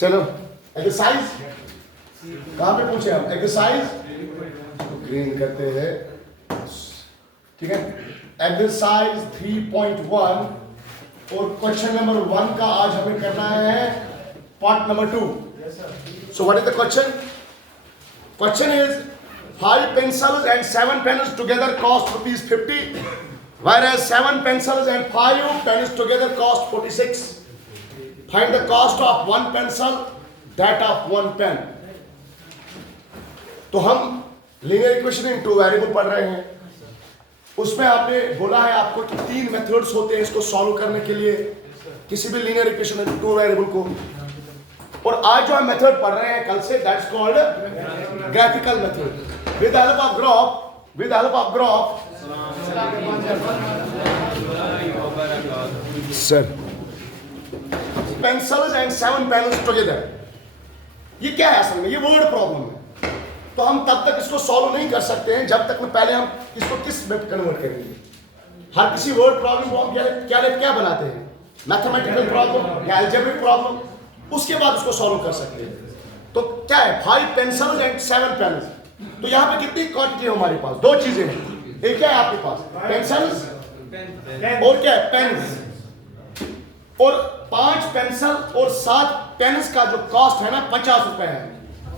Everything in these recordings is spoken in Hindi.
चलो एक्सरसाइज कहां पे पूछे हम? एक्सरसाइज ग्रीन करते हैं, ठीक है। एक्सरसाइज 3.1 और क्वेश्चन नंबर 1 का आज हमें करना है part number 2। So what is the question? Question is 5 pencils and 7 pens together cost ₹50, whereas 7 pencils and 5 pens together cost 46. Find the cost of 1 pencil, that of 1 pen. तो हम लीनियर इक्वेशन इन 2 वेरिएबल पढ़ रहे हैं। उसमें आपने बोला है आपको कि 3 मेथड्स होते हैं इसको सॉल्व करने के लिए, किसी भी लीनियर इक्वेशन इन 2 वेरिएबल को। और आज जो हम मेथड पढ़ रहे हैं कल से, that's called graphical method with help of graph, with help of graph. Sir pencils and 7 pens together, ये क्या है असल में? ये वर्ड प्रॉब्लम है। तो हम तब तक इसको सॉल्व नहीं कर सकते हैं जब तक में पहले हम इसको किस में कन्वर्ट करेंगे। हर किसी वर्ड प्रॉब्लम को हम क्या बनाते हैं? मैथमेटिकल प्रॉब्लम या अलजेब्रिक प्रॉब्लम, उसके बाद उसको सॉल्व कर सकते हैं। तो क्या है? 5 पेंसिल्स एंड 7 पेन्स। तो यहाँ पे कितनी क्वांटिटी है हमारे पास? 2 चीजें हैं। एक क्या है आपके पास? पेंसिल्स और क्या है? पेन्स। और 5 पेंसिल और 7 पेन्स का जो कॉस्ट है ना, 50 रुपए है।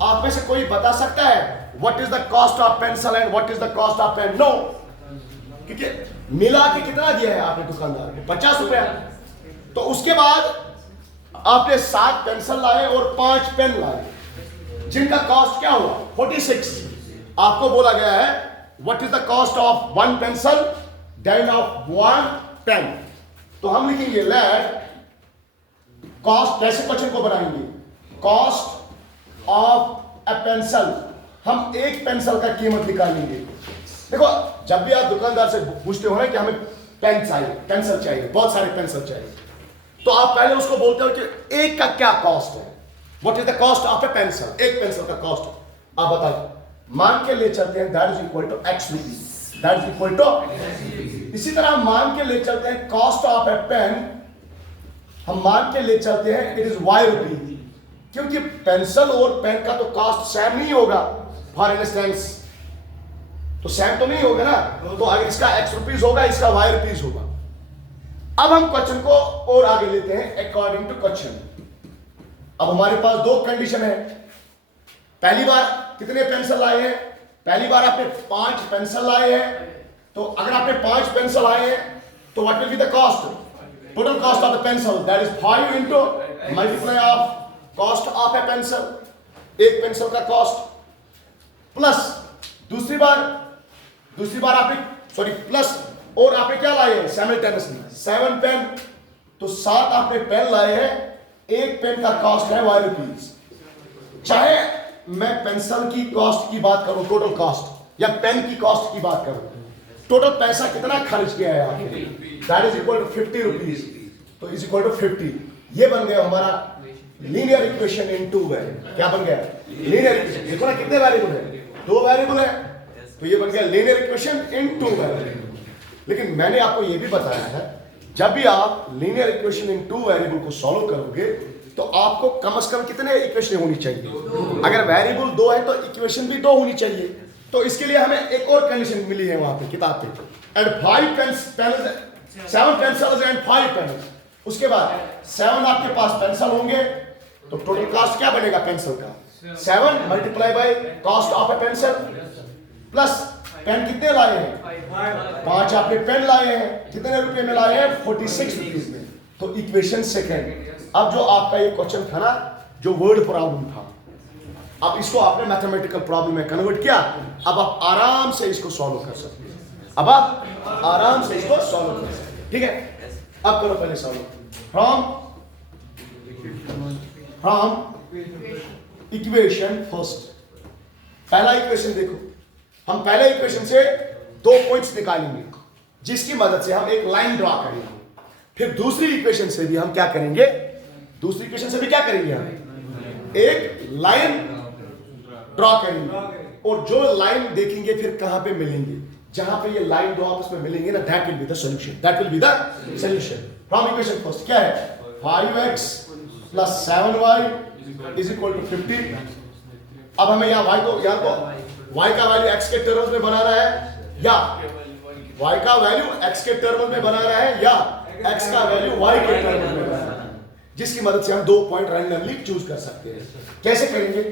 आप में से कोई बता सकता है what is the cost of pencil and what is the cost of pen? No, क्योंकि मिला के कितना दिया है आपने दुकानदार ने? 50 रुपया। तो उसके बाद आपने 7 पेंसिल लाए और 5 पेन लाए, जिनका कॉस्ट क्या हुआ? 46। आपको बोला गया है what is the cost of 1 pencil then of 1 pen. तो हम लिखेंगे लेट कॉस्ट, कैसे क्वेश्चन को बनाएंगे? कॉस्ट ऑफ ए पेंसिल, हम एक पेंसिल का कीमत निकालेंगे। देखो, जब भी आप दुकानदार से पूछते हो ना कि हमें पेन चाहिए, पेंसिल चाहिए, बहुत सारे पेंसिल चाहिए, तो आप पहले उसको बोलते हो कि एक का क्या कॉस्ट है? What is the cost of a pencil? एक पेंसिल का कॉस्ट आप बताइए। मान के ले चलते हैं that is equal to X rupees, that is equal to. इसी तरह मान के ले चलते हैं कॉस्ट ऑफ ए पेन, हम मान के ले चलते हैं इट इज Y रुपीज, क्योंकि पेंसिल और पेन का तो कॉस्ट सेम नहीं होगा। फॉर इंस्टेंस तो सेम तो नहीं होगा ना, तो अगर इसका X रुपीज होगा, इसका Y रुपीज होगा। अब हम क्वेश्चन को और आगे लेते हैं अकॉर्डिंग टू क्वेश्चन। अब हमारे पास 2 कंडीशन है। पहली बार कितने पेंसिल लाए हैं? पहली बार आपने 5 पेंसिल लाए हैं। तो अगर आपने 5 पेंसिल लाए हैं तो what will be the cost? Total cost of the pencil, that is 5 into multiply of cost of a pencil, एक पेंसिल का कॉस्ट, प्लस दूसरी बार आपने प्लस और आपने क्या लाए हैं? Simultaneously 7 pen. तो 7 आपने पेन लाए हैं, एक पेन का कॉस्ट है Y रुपीज। चाहे मैं पेंसिल की कॉस्ट की बात करूं, टोटल कॉस्ट, या पेन की कॉस्ट की बात करूं, टोटल पैसा कितना खर्च किया है आपने? That is equal to 50 rupees. तो इज इक्वल टू 50। ये बन गया हमारा लीनियर इक्वेशन इन 2 वेरिएबल। क्या बन गया? Linear equation. देखो ना कितने वेरिएबल है? 2 वेरिएबल है, तो ये बन गया लीनियर इक्वेशन इन 2 वेरिएबल। लेकिन मैंने आपको ये भी बताया है, जब भी आप लीनियर इक्वेशन इन 2 वेरिएबल को सॉल्व करोगे तो आपको कम से कम कितने इक्वेशन होनी चाहिए? अगर वेरिएबल 2 है तो इक्वेशन भी 2 होनी चाहिए। तो इसके लिए हमें एक और कंडीशन मिली है वहां पे किताब पे, and 5 pencils 7 pencils and 5 pens. उसके बाद 7 आपके पास पेंसिल होंगे, तो टोटल कॉस्ट क्या बनेगा पेंसिल का? 7 multiply by cost of a pencil, plus pen कितने लाए हैं? 5 आपने पेन लाए हैं, कितने रुपए में लाए हैं? 46 रुपीज में। तो इक्वेशन सेकंड। अब जो आपका ये क्वेश्चन था ना, जो वर्ड प्रॉब्लम था, अब इसको आपने मैथमेटिकल प्रॉब्लम में कन्वर्ट किया। अब आप आराम से इसको सॉल्व कर सकते हैं। अब आप आराम से इसको सॉल्व कर सकते हैं, ठीक है? अब करो पहले सॉल्व। फ्रॉम इक्वेशन फर्स्ट, पहला इक्वेशन देखो। हम पहले इक्वेशन से 2 पॉइंट्स निकालेंगे, जिसकी मदद से हम एक लाइन ड्रॉ करेंगे। फिर दूसरी इक्वेशन से भी हम क्या करेंगे? दूसरी इक्वेशन से भी क्या करेंगे? हम एक लाइन ड्रॉ करेंगे, और जो लाइन देखेंगे फिर कहां पे मिलेंगे, जहां पे ये लाइन दो आपस में मिलेंगे ना, that will be the solution, that will be the solution from equation first. क्या है? 5x plus 7y is equal to 50। अब हमें यहाँ तो y का वैल्यू x के टर्म्स में बनाना है या y का वैल्यू x के टर्म्स में बनाना है या x का वैल्यू y के टर्म्स में बनाना है, जिसकी मदद से हम दो पॉइंट रैंडमली चूज कर सकते हैं। कैसे करेंगे?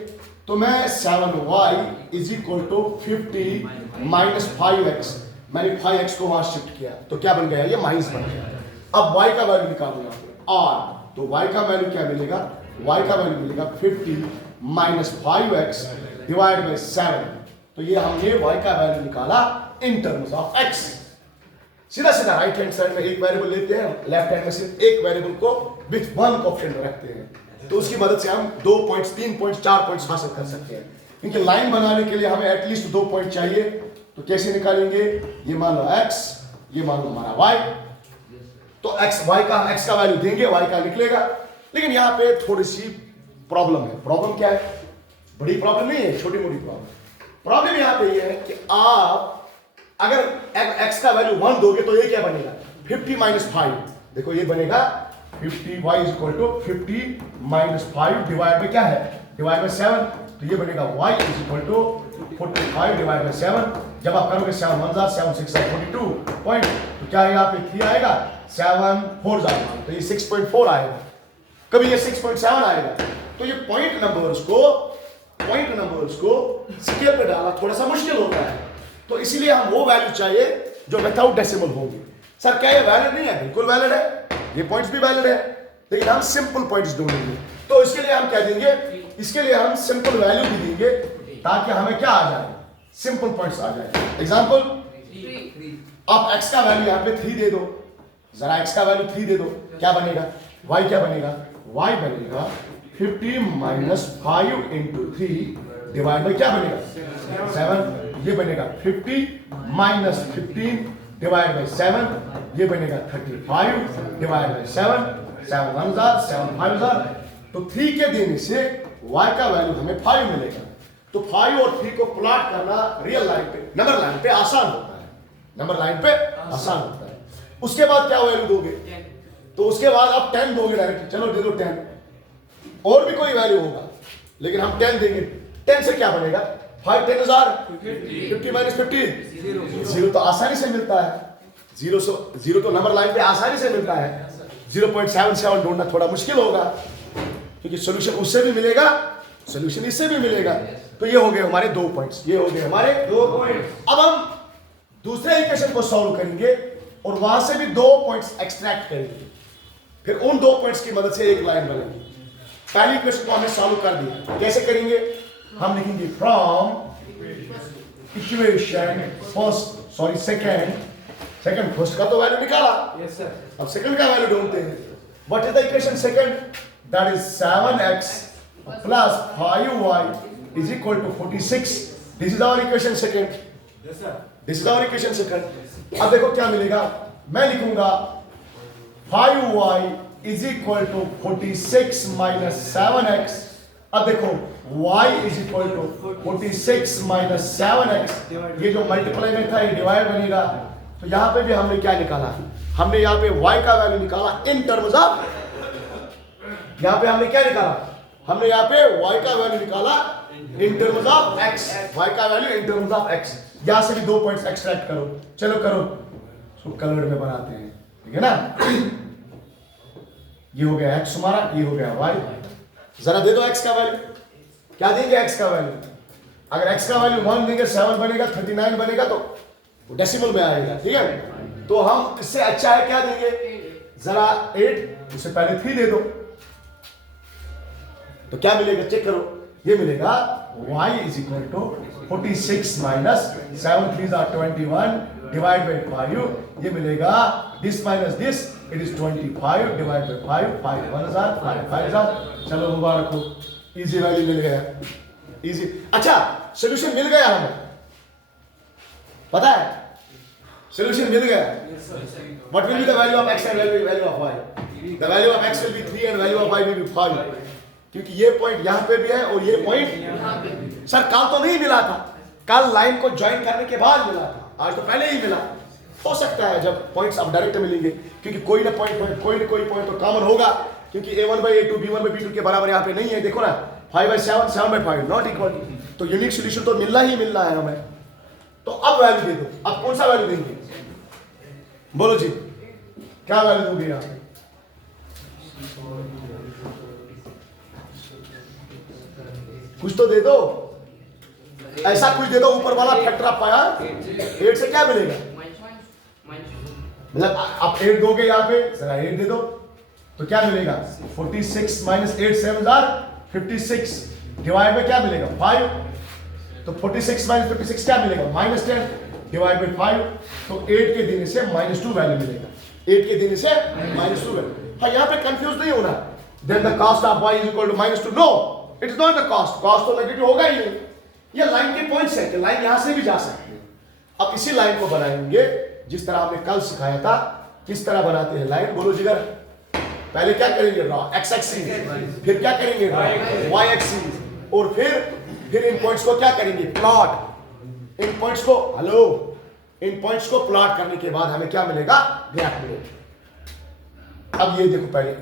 तो मैं 7y is equal to 50 minus 5x, मैंने 5x को वहां शिफ्ट किया तो क्या बन गया? ये माइनस बन गया। अब y का वैल्यू निकालूंगा और तो y का वैल्यू क्या मिलेगा? y का वैल्यू मिलेगा 50 माइनस 5x डिवाइड बाय 7। तो ये हमने y का वैल्यू निकाला इन टर्म्स ऑफ x। सीधा सीधा राइट हैंड साइड में एक वेरिएबल लेते हैं, लेफ्ट हैंड में सिर्फ एक वेरिएबल को विथ वन कोएफिशिएंट रखते हैं, तो उसकी मदद से हम 2 पॉइंट्स 3 पॉइंट्स 4 पॉइंट्स हासिल कर सकते हैं। क्योंकि लाइन बनाने के लिए हमें एटलीस्ट 2 पॉइंट चाहिए, तो कैसे निकालेंगे? ये मान लो x, ये मान लो हमारा y, तो x का वैल्यू देंगे, y का निकलेगा। लेकिन यहाँ पे थोड़ी सी प्रॉब्लम है। प्रॉब्लम क्या है? बड़ी प्रॉब्लम नहीं है, छोटी मोटी प्रॉब्लम यहाँ पे ये है कि आप अगर x का वैल्यू 1 दोगे तो ये क्या बनेगा? 50 माइनस 5। देखो ये बनेगा 50y is equal to 50 minus 5 divide by क्या है? Divide by 7। तो ये बनेगा y is equal to 45 divide by 7। जब आप करोगे 7 1 7 6 42 पॉइंट, तो क्या यहाँ पे 3 आएगा, 7 4 आएगा, तो ये 6.4 आएगा, कभी ये 6.7 आएगा। तो ये पॉइंट नंबर्स को स्केल पे डालना थोड़ा सा मुश्किल होता है, तो इसीलिए हम वो वैल्यू चाहिए जो विदाउट डेसिमल होंगे। सर क्या ये वैलिड नहीं है? बिल्कुल वैलिड है, ये पॉइंट्स भी वैलिड है, लेकिन हम सिंपल पॉइंट्स ढूंढेंगे। तो इसके लिए हम क्या देंगे? इसके लिए हम सिंपल वैल्यू भी देंगे ताकि हमें क्या आ जाए? सिंपल पॉइंट्स आ जाए। एग्जांपल, आप x का वैल्यू यहाँ पे 3 दे दो, जरा x का वैल्यू 3 दे दो, क्या बनेगा? y क्या बनेगा? y बनेगा 50 माइनस 5 इंटू 3 डिवाइड बाई क्या बनेगा? 7। ये बनेगा 50 माइनस 15 डिवाइड बाई 7, ये बनेगा 35 डिवाइड बाई 7, 7 1 7 5। तो 3 के देने से y का वैल्यू हमें 5 मिलेगा। तो 5 और 3 को प्लॉट करना रियल लाइन पे, नंबर लाइन पे आसान होता है, नंबर लाइन पे आसान होता है। उसके बाद क्या वैल्यू दोगे? तो उसके बाद आप 10 दोगे डायरेक्ट, चलो दे दो 10, और भी कोई वैल्यू होगा लेकिन हम 10 देंगे। 10 से क्या बनेगा? 5 10 हजार, 50 माइनस 50, जीरो तो आसानी से मिलता है, जीरो तो नंबर लाइन पे आसानी से मिलता है। 0.77 ढूंढना थोड़ा मुश्किल होगा, क्योंकि सोल्यूशन उससे भी मिलेगा, सोल्यूशन इससे भी मिलेगा। तो ये हो गए हमारे 2 पॉइंट्स, ये हो गए हमारे 2 पॉइंट। अब हम दूसरे इक्वेशन को सॉल्व करेंगे और वहां से भी 2 पॉइंट्स एक्सट्रैक्ट करेंगे, फिर उन 2 पॉइंट्स की मदद से एक लाइन बनेगी। पहली इक्वेशन को हमने सॉल्व कर दिया, कैसे करेंगे? हम लिखेंगे फ्रॉम इक्वेशन सेकंड फर्स्ट का तो वैल्यू निकाला, यस सर। अब सेकंड का वैल्यू ढूंढते हैं। What is the equation second? That is 7x plus 5y is equal to 46। This is our equation second, yes sir. This is our equation second. अब देखो क्या मिलेगा, मैं लिखूंगा 5y is equal to 46 minus 7x। अब देखो y is equal to 46 minus 7x, ये जो मल्टीप्लाई में था ये डिवाइड बनेगा। तो यहाँ पे भी हमने क्या निकाला? हमने यहाँ पे y का वैल्यू निकाला इन टर्म्स ऑफ, यहाँ पे हमने क्या निकाला? हमने यहाँ पे y का वैल्यू निकाला in terms of x, y का value in terms of x। यहाँ से भी 2 पॉइंट्स एक्सट्रैक्ट करो, चलो करो, उसको कलर्ड में बनाते हैं, ठीक है ना? ये हो गया x हमारा, ये हो गया y। जरा दे दो x का वैल्यू, क्या देंगे x का वैल्यू? अगर x का वैल्यू 1 देंगे 7 बनेगा, 39 बनेगा, तो डेसिमल में आएगा, ठीक है? तो हम इससे अच्छा है क्या देंगे? जरा 8, उससे पहले 3 दे दो, तो क्या मिलेगा? चेक करो, ये मिलेगा y is equal to 46 minus 7 3 21 divide by 5, ये मिलेगा this minus this, it is 25 divide by 5, 5 1 हजार 5 5 हजार। चलो मुबारक हो, इजी वैल्यू मिल गया, इजी। अच्छा, सॉल्यूशन मिल गया हमें, पता है सॉल्यूशन मिल गया। What will be the value of x and value of y? The value of x will be 3 and value of y will be 5, क्योंकि ये पॉइंट यहाँ पे भी है और ये पॉइंट सर कल तो नहीं मिला था, कल लाइन को ज्वाइन करने के बाद मिला था, आज तो पहले ही मिला। हो सकता है जब पॉइंट्स अब डायरेक्ट मिलेंगे, क्योंकि कोई ना कोई पॉइंट तो कॉमन होगा, क्योंकि a1/a2 b1/b2 के बराबर यहाँ पे नहीं है, देखो ना 5/7 7/5 नॉट इक्वल। तो यूनिक सोल्यूशन तो मिलना ही मिलना है हमें। तो अब वैल्यू दे दो, अब कौन सा वैल्यू देंगे, बोलो जी, क्या वैल्यू दोगे यहाँ पे? कुछ तो दे दो, ऐसा कुछ दे दो ऊपर वाला फैक्टर आप पाया 8 से क्या मिलेगा, मतलब आप 8 दोगे यहाँ पे, जरा 8 दे दो तो क्या मिलेगा 46 माइनस 8 7 56 डिवाइड में क्या मिलेगा 5। तो 46 माइनस 56 क्या मिलेगा -10 डिवाइड बाई 5। तो 8 के देने से -2 वैल्यू मिलेगा, 8 के देने से -2 वैल्यू। हाँ यहाँ पे कंफ्यूज नहीं होना। Then the cost of y is equal to -2, no it is not the cost, cost तो नेगेटिव होगा ही नहीं। ये लाइन के पॉइंट्स है कि लाइन यहां से भी जा सकती है। अब इसी लाइन को बनाएंगे जिस तरह हमने कल सिखाया था। किस तरह बनाते हैं लाइन, बोलो जिगर? पहले क्या करेंगे ड्रॉ x एक्सिस, फिर क्या करेंगे ड्रॉ y एक्सिस, और फिर इन पॉइंट्स को क्या करेंगे प्लॉट। इन पॉइंट्स को हेलो, इन पॉइंट्स को प्लॉट करने के बाद हमें क्या मिलेगा, ग्राफ मिलेगा। अब ये देखो पहले,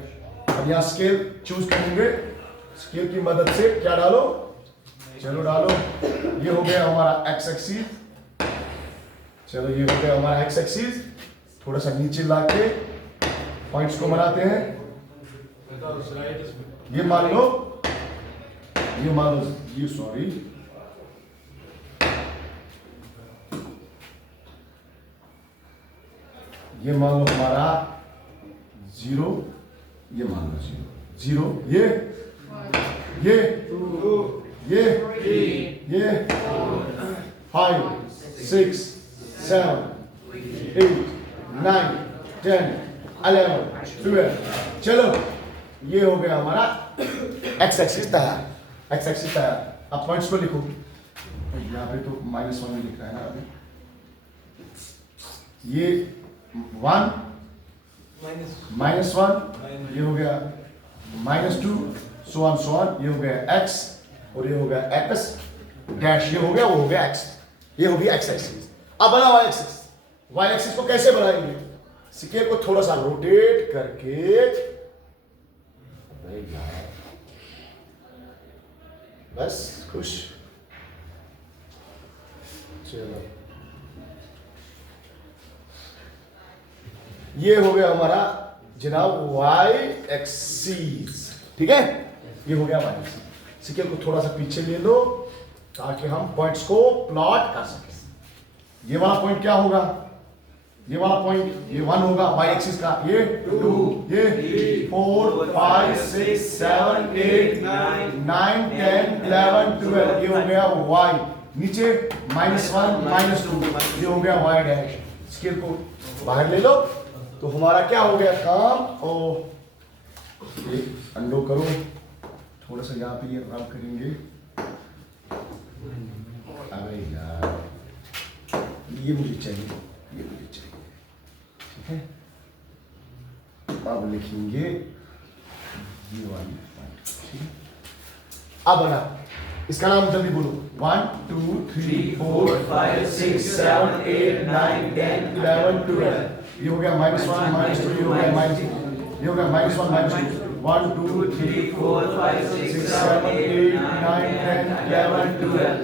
अब यहां स्केल चूज करेंगे, स्केल की मदद से क्या डालो, चलो डालो, ये हो गया हमारा x एक्सिस, चलो ये हो गया हमारा x एक्सिस। थोड़ा सा नीचे लाके पॉइंट्स को बनाते हैं। ये मान लो, ये सॉरी, ये मान लो हमारा 0, ये मान लो 0, ये 5 6 7 8 9 10 11 12। चलो ये हो गया हमारा x एक्सिस तैयार, x एक्सिस तैयार। अब पॉइंट्स को लिखो, यहाँ पे तो -1 में लिखा है ना अभी, ये 1 -1, ये हो गया -2 सो ऑन, ये हो गया x और ये हो गया x डैश, ये हो गया, वो हो गया x, ये हो गया x एक्सिस। अब बना y एक्सिस। y एक्सिस को कैसे बनाएंगे, स्केल को थोड़ा सा रोटेट करके, बस खुश। चलो ये हो गया हमारा जनाब y एक्सिस, ठीक है, ये हो गया y एक्सिस। स्केल को थोड़ा सा पीछे ले लो ताकि हम पॉइंट्स को प्लॉट कर सकें। ये वाला पॉइंट क्या होगा, ये वाला पॉइंट ये 1 होगा y एक्सिस का, ये 2, ये 4 5 6 7 8 9 10 11 12, ये हो गया y। नीचे -1 -2, ये हो गया y डैश। स्केल को बाहर ले लो तो हमारा क्या हो गया काम। और ये अंडो करो, थोड़ा सा यहाँ पे ये रब करेंगे। अरे यार ये मुझे चाहिए, ये मुझे चाहिए, ठीक है। अब लिखेंगे ये वाली पॉइंट, ठीक है। अब बना, इसका नाम जल्दी बोलो, 1 2 3 4 5 6 7 8 9 10 11 12। ये हो गया -1 -2, ये हो गया -1 -2 1 2 3 4 5 6 7 8 9 10 11 12।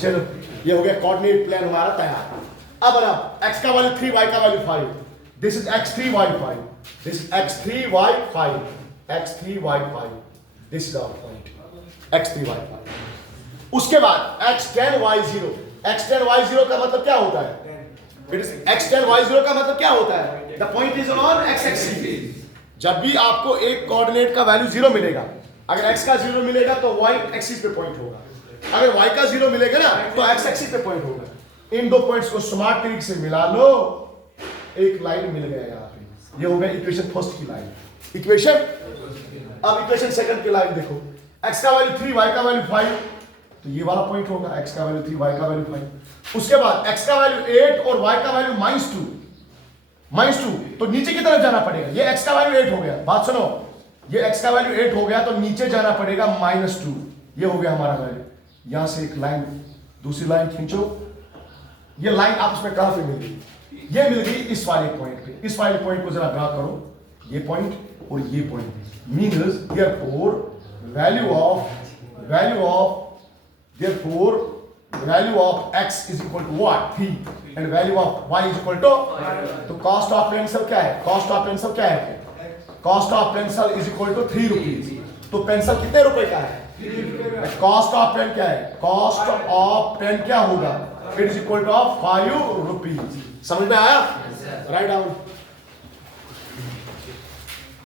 चलो ये हो गया कोऑर्डिनेट प्लेन हमारा तैयार। अब बना, x का वैल्यू 3, y का value 5, this is x3 y5, this is x3 y5, x3 y5, this is our point x3 y5। उसके बाद x10 y0, x10 y0 का मतलब क्या होता है, इट इज x10 y0 का मतलब क्या होता है, the point is on x axis. जब भी आपको एक कोऑर्डिनेट का वैल्यू 0 मिलेगा, अगर x का 0 मिलेगा तो y एक्सिस पे पॉइंट होगा, अगर y का 0 मिलेगा ना तो x एक्सिस पे पॉइंट होगा। इन दो पॉइंट्स को स्मार्ट तरीके से मिला लो, एक लाइन मिल गया यहाँ पे। ये हो गया इक्वेशन फर्स्ट की लाइन, इक्वेशन। अब इक्वेशन सेकंड की लाइन देखो, x का वैल्यू 3, y का वैल्यू 5, तो ये वाला पॉइंट होगा, x का वैल्यू 3, y का वैल्यू 5। उसके बाद x का वैल्यू 8 और y का वैल्यू -2, तो नीचे की तरफ जाना पड़ेगा। ये x का वैल्यू 8 हो गया, बात सुनो, ये x का वैल्यू 8 हो गया तो नीचे जाना पड़ेगा -2, ये हो गया हमारा वैल्यू। यहां से एक लाइन, दूसरी लाइन खींचो, ये लाइन आपस में कहां पे मिल गई, ये मिल गई इस वाले पॉइंट पे। इस वाले पॉइंट को जरा ड्रा करो, ये पॉइंट और ये point means therefore value of x is equal to what 3 and value of y is equal to तो cost of pencil क्या है cost of pencil is equal to 3 rupees तो पेंसिल कितने रुपए का है कॉस्ट ऑफ पेन क्या है कॉस्ट ऑफ पेन क्या होगा it is equal to 5 rupees समझ में आया राइट डाउन